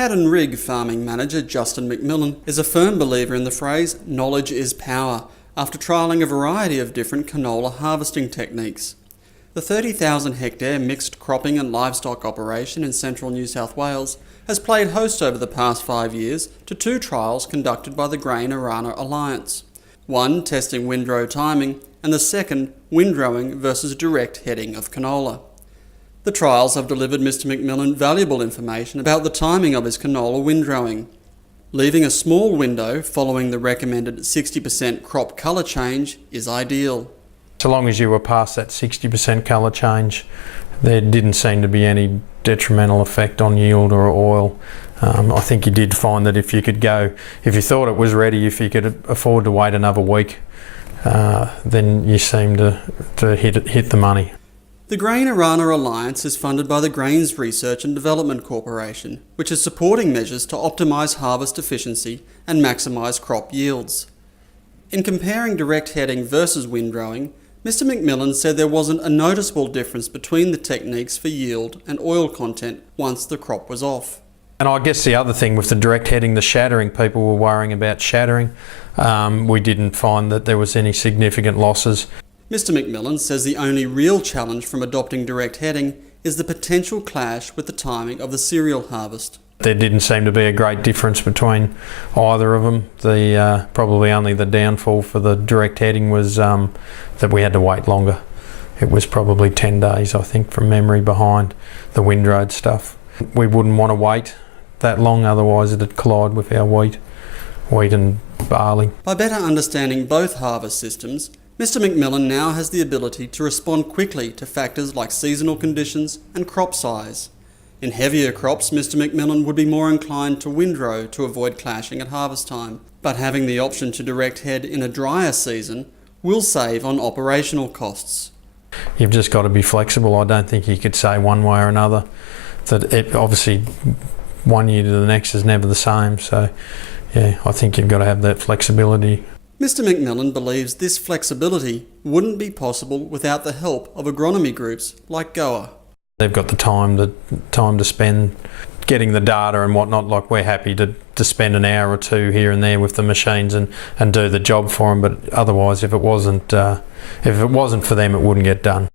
Haddon Rig farming manager Justin McMillan is a firm believer in the phrase "knowledge is power" after trialling a variety of different canola harvesting techniques. The 30,000 hectare mixed cropping and livestock operation in central New South Wales has played host over the past 5 years to 2 trials conducted by the Grain Arana Alliance. One testing windrow timing and the second windrowing versus direct heading of canola. The trials have delivered Mr McMillan valuable information about the timing of his canola windrowing. Leaving a small window following the recommended 60% crop colour change is ideal. So long as you were past that 60% colour change, there didn't seem to be any detrimental effect on yield or oil. I think you did find that if you thought it was ready, if you could afford to wait another week, then you seemed to hit the money. The Grain Arana Alliance is funded by the Grains Research and Development Corporation, which is supporting measures to optimise harvest efficiency and maximise crop yields. In comparing direct heading versus windrowing, Mr McMillan said there wasn't a noticeable difference between the techniques for yield and oil content once the crop was off. And I guess the other thing with the direct heading, the shattering, people were worrying about shattering. We didn't find that there was any significant losses. Mr McMillan says the only real challenge from adopting direct heading is the potential clash with the timing of the cereal harvest. There didn't seem to be a great difference between either of them. Probably only the downfall for the direct heading was that we had to wait longer. It was probably 10 days, I think, from memory, behind the windrowed stuff. We wouldn't want to wait that long, otherwise it'd collide with our wheat and barley. By better understanding both harvest systems, Mr McMillan now has the ability to respond quickly to factors like seasonal conditions and crop size. In heavier crops, Mr McMillan would be more inclined to windrow to avoid clashing at harvest time, but having the option to direct head in a drier season will save on operational costs. You've just got to be flexible. I don't think you could say one way or another. That it obviously one year to the next is never the same, so yeah, I think you've got to have that flexibility. Mr McMillan believes this flexibility wouldn't be possible without the help of agronomy groups like GOA. They've got the time to spend getting the data and whatnot. Like, we're happy to spend an hour or two here and there with the machines and do the job for them, but otherwise if it wasn't for them, it wouldn't get done.